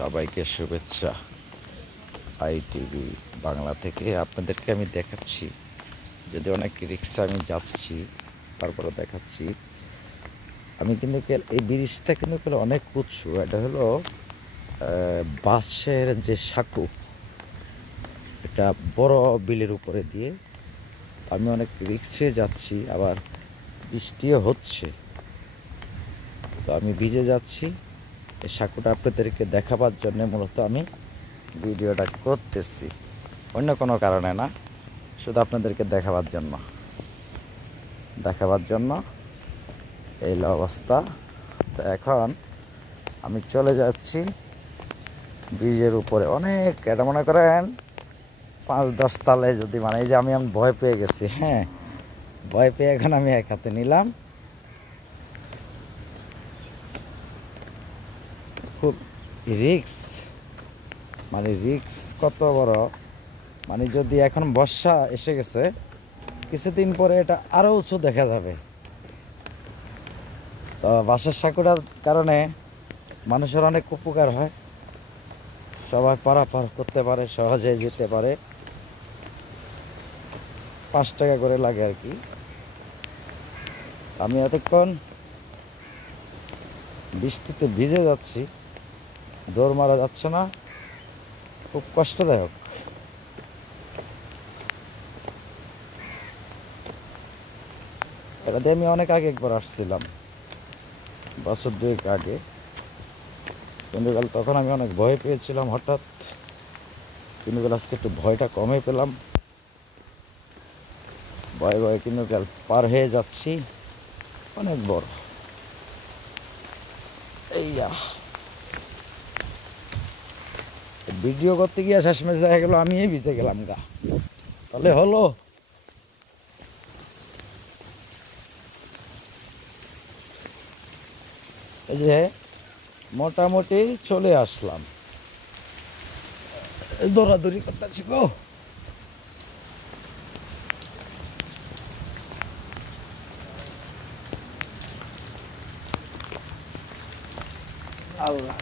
সবাইকে শুভেচ্ছা। আইটিভি বাংলা থেকে আপনাদেরকে আমি দেখাচ্ছি, যদি অনেক রিক্সা আমি যাচ্ছি তারপরে দেখাচ্ছি। আমি কিন্তু এই ব্রিজটা কিন্তু অনেক উঁচু। এটা হলো বাঁশের যে সাঁকো, এটা বড় বিলের উপরে দিয়ে। আমি অনেক রিক্সে যাচ্ছি, আবার বৃষ্টিও হচ্ছে, তো আমি ভিজে যাচ্ছি। এই সাঁকোটা আপনাদেরকে দেখাবার জন্য মূলত আমি ভিডিওটা করতেছি, অন্য কোনো কারণে না, শুধু আপনাদেরকে দেখাবার জন্য এই অবস্থা। তো এখন আমি চলে যাচ্ছি ব্রিজের উপরে। অনেক, এটা মনে করেন 5-10 তালে, যদি মানে এই যে আমি ভয় পেয়ে গেছি। হ্যাঁ, ভয় পেয়ে এখন আমি এক হাতে নিলাম। খুব রিক্স, মানে রিক্স কত বড়, মানে যদি এখন বর্ষা এসে গেছে, কিছুদিন পরে এটা আরও উঁচু দেখা যাবে। তো বাঁশের সাঁকোটার কারণে মানুষের অনেক উপকার হয়, সবাই পারাপার করতে পারে, সহজে যেতে পারে। 5 টাকা করে লাগে আর কি। আমি এতক্ষণ বৃষ্টিতে ভিজে যাচ্ছি, দৌড় মারা যাচ্ছে না, খুব কষ্টদায়ক। এটাতে আমি অনেক আগে একবার আসছিলাম, বছর 2 আগে, কিন্তু তখন আমি অনেক ভয় পেয়েছিলাম হঠাৎ, কিন্তু আজকে একটু ভয়টা কমে পেলাম। ভয়ে কিন্তু পার হয়ে যাচ্ছি, অনেক বড়। এইয়া ভিডিও করতে গিয়ে শেষমেশ দেখা গেল আমি ভিজে গেলাম গা, তাহলে হলো। এই যে মোটামুটি চলে আসলাম, দৌড়াদৌড়ি করতেছি গো। আল্লাহ।